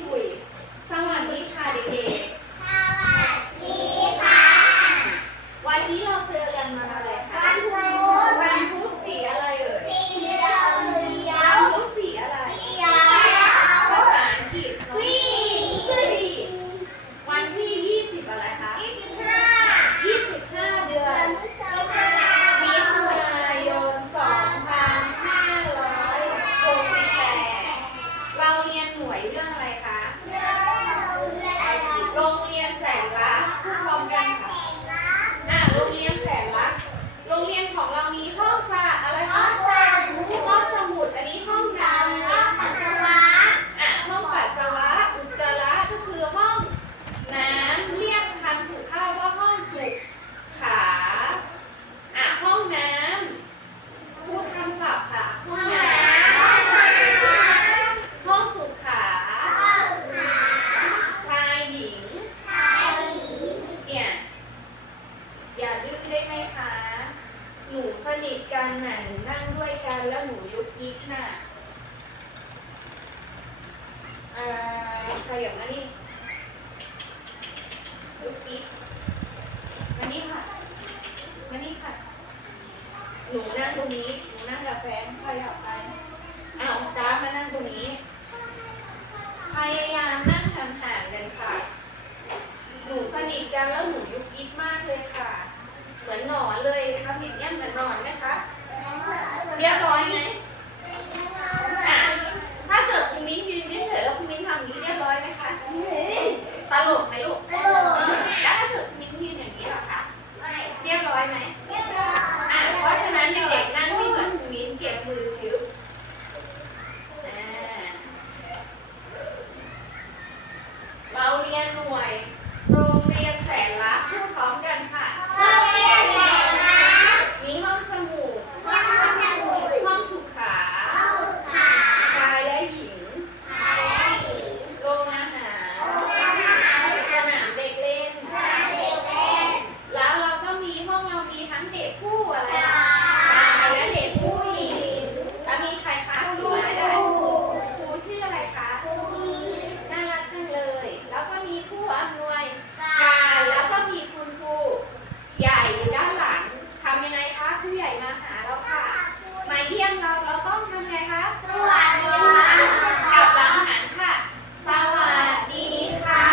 คุย สวัสดีค่ะเด็ก ยับมานี่ยุกกิ๊มานี่ค่ะมานี่ค่ะ หนูนั่งตรงนี้ หนูนั่งกับแฟนขยับไปอ้าวจ้ามานั่งตรงนี้ พยายามนั่งห่างๆกันค่ะ หนูสนิทกันแล้วหนูยุกยิกมากเลยค่ะ เหมือนหนอนเลยค่ะเห็นยังเหมือนหนอนไหมคะเรียบร้อยไหมอะถ้าเกิดคุณมิ้นยืนเฉยๆแล้วคุณมิ้นทำอย่างนี้เรียบร้อยไหมคะ ตลกไหมลูก ตลก เออแล้วถ้าเกิดคุณมิ้นยืนอย่างนี้ล่ะคะ เรียบร้อยไหม อะเพราะฉะนั้นเด็กๆนั่งไม่เหมือนคุณมิ้นเก็บมือชิวอ่าเราเรียนหน่วย โรงเรียนแสนรักพูดพร้อมกันค่ะ มีห้องสมุด ห้องสุขา ชายและหญิง โรงอาหาร สนามเด็กเล่น แล้วเราก็มีห้องเรามีทั้งเด็กผู้อะไรนะชายและเด็กผู้หญิง แล้วมีใครคะครูอะไรครูชื่ออะไรคะ น่ารักจังเลย แล้วก็มีผู้อำนวยการแล้วก็มีคุณครูใหญ่อยู่ด้านหลังทำยังไงคะผู้ใหญ่มาหาเราค่ะ มาเยี่ยมเราเราต้องทำไงคะกลับหลังหันค่ะ สวัสดีค่ะ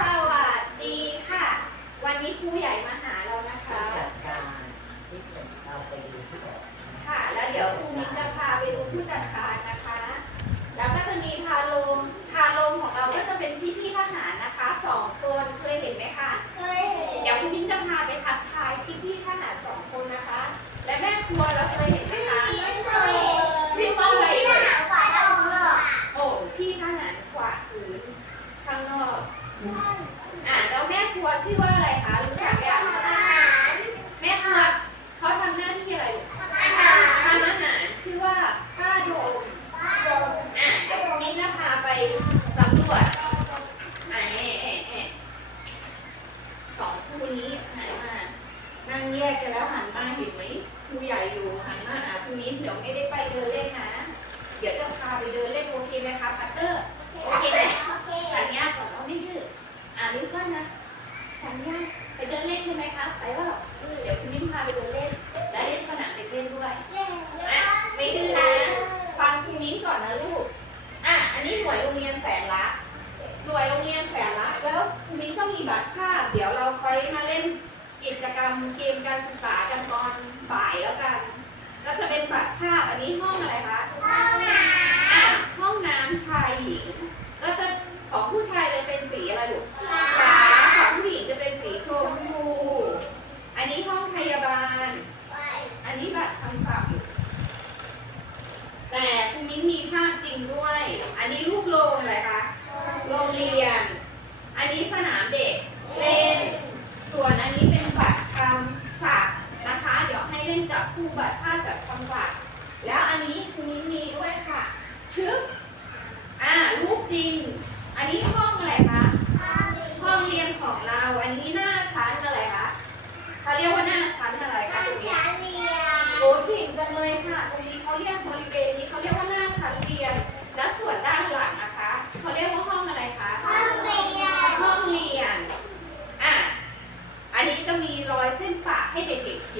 สวัสดีค่ะ วั นนี้ครูใหญ่มาหาเรานะคะ จัดการที่เราไปดูที่บอกค่ะ แล้วเดี๋ยวครูมิ้นจะพาไปดูผู้จัดการนะคะ แล้วก็จะมีพาโรงพาโรงของเราก็จะเป็นพี่พี่ๆทหารนะคะสองคนเคยเห็นไหมคะ เดี๋ยวคุณมิ้นจะพาไปทักทายพี่พี่ๆทหารสองคนนะคะ และแม่ครัวเราเคยเห็นไหมคะชื่อว่าอะไรเอ่ยโอ้พี่ทหารกวาดพื้นข้างนอก อะแล้วแม่ครัวชื่อว่าอะไรคะรู้จักไหมคะแม่ครัวเขาทำหน้าที่อะไรทำอาหารชื่อว่าป้าโดมอะเดี๋ยวคุณมิ้นจะพาไปสำรวจอะเอ๊ะเอ๊ะเอ๊ะสองคู่นี้หันมานั่งแยกกันแล้วหันมาเห็นไหมครูใหญ่ อยู่หันมาหาคุณมิ้นเดี๋ยวไม่ได้ไปเดินเล่นนะ เดี๋ยวจะพาไปเดินเล่นโอเคไหมคะพัตเตอร์ โอเคไหมสัญญาก่อนเราไม่ดื้ออ่านึกก่อนนะสัญญาไปเดินเล่นใช่ไหมคะไปว่าเดี๋ยวคุณมิ้นพาไปเดินเล่น และเล่นสนามเด็กเล่นด้วยอะไม่ดื้อนะ ฟังคุณมิ้นก่อนนะลูก อะอันนี้หน่วยโรงเรียนแสนรักหน่วยโรงเรียนแสนรักแล้วคุณมิ้นก็มีบัตรภาพเดี๋ยวเราค่อยมาเล่น กิจกรรมเกมการศึกษากันตอนบ่ายแล้วกัน ก็จะเป็นบัตรภาพอันนี้ห้องอะไรคะอะห้องน้ำชายหญิง ก็จะของผู้ชายจะเป็นสีอะไรลูกฟ้าของผู้หญิงจะเป็นสีชมพู อันนี้ห้องพยาบาล อันนี้บัตรคำศัพท์แต่คุณมิ้นมีภาพจริงด้วย อันนี้ลูกโรงอะไรคะ โรงเรียน อันนี้สนามเด็กเล่น ส่วนอันนี้เป็นบัตรคำศัพท์นะคะ เดี๋ยวให้ เล่นจับคู่บัตรภาพกับคำศัพท์แล้วอันนี้คุณมิ้นมีด้วยค่ะชึบอ่ารูปจริง อันนี้ห้องอะไรคะห้องเรียนของเรา อันนี้หน้าชั้นอะไรคะเขาเรียกว่าหน้าชั้นอะไรคะตรงนี้โอ้เก่งจังเลยค่ะตรงนี้เขาเรียกบริเวณนี้เขาเรียกว่าหน้าชั้นเรียน และส่วนด้านหลังนะคะเขาเรียกว่าห้องอะไรคะห้องเรียนอะอันนี้จะมีรอยเส้นปะให้เด็กๆเขีย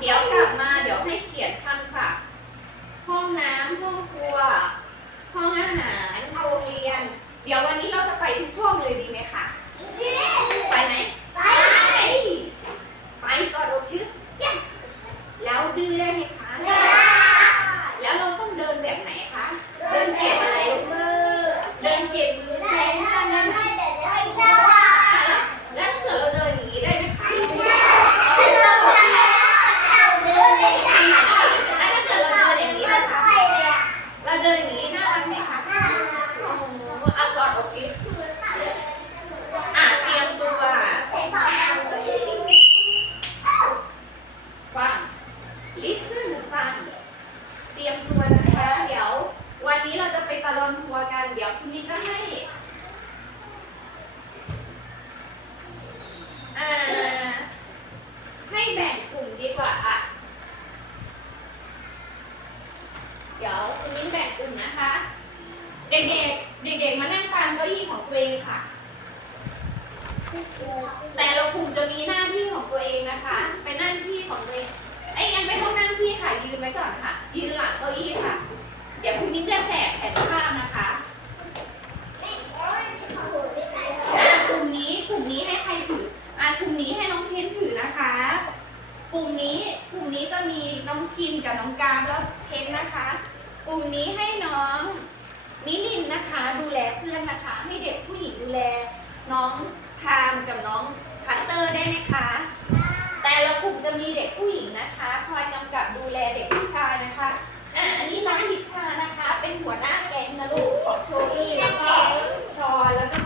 เดี๋ยวกลับมาเดี๋ยวให้เขียนคำศัพท์ห้องน้ำห้องครัว ห้องอาหารโรงเรียน เดี๋ยววันนี้เราจะไปทุกห้องเลยดีไหมคะ ไปไหน รียมตัวนะคะ เดี๋ยว วันนี้เราจะไปตะลอนทัวร์กัน เดี๋ยวคุณนี่ก็ให้อ่าให้แบ่งกลุ่มดีกว่าอะ เดี๋ยวคุณมิ้นแบ่งกลุ่มนะคะ เด็กๆ เด็กๆ มานั่งตามเก้าอี้ของตัวเองค่ะ แต่ละกลุ่มจะมีหน้าที่ของตัวเองนะคะเป็นหน้าที่ของตัวเองไอ้ยยังไม่ต้องนั่งที่ค่ะยืนไว้ก่อนค่ะ ยืนหลังเก้าอี้ค่ะ เดี๋ยวคุณมิ้นจะแจกแผ่นภาพนะคะอะกลุ่มนี้กลุ่มนี้ให้ใครถืออะกลุ่มนี้ให้น้องเพนถือนะคะ กลุ่มนี้กลุ่มนี้จะมีน้องพิมกับน้องกามแล้วเพนนะคะ กลุ่มนี้ให้น้องมิลินนะคะ ดูแลเพื่อนนะคะ ให้เด็กผู้หญิงดูแล น้องทามกับน้องพัตเตอร์ได้ไหมคะ แต่ละกลุ่มจะมีเด็กผู้หญิงนะคะ คอยกำกับดูแลเด็กผู้ เป็นหัวหน้าแก๊งนะลูกของโชลี่แล้วก็ชอนแล้วก็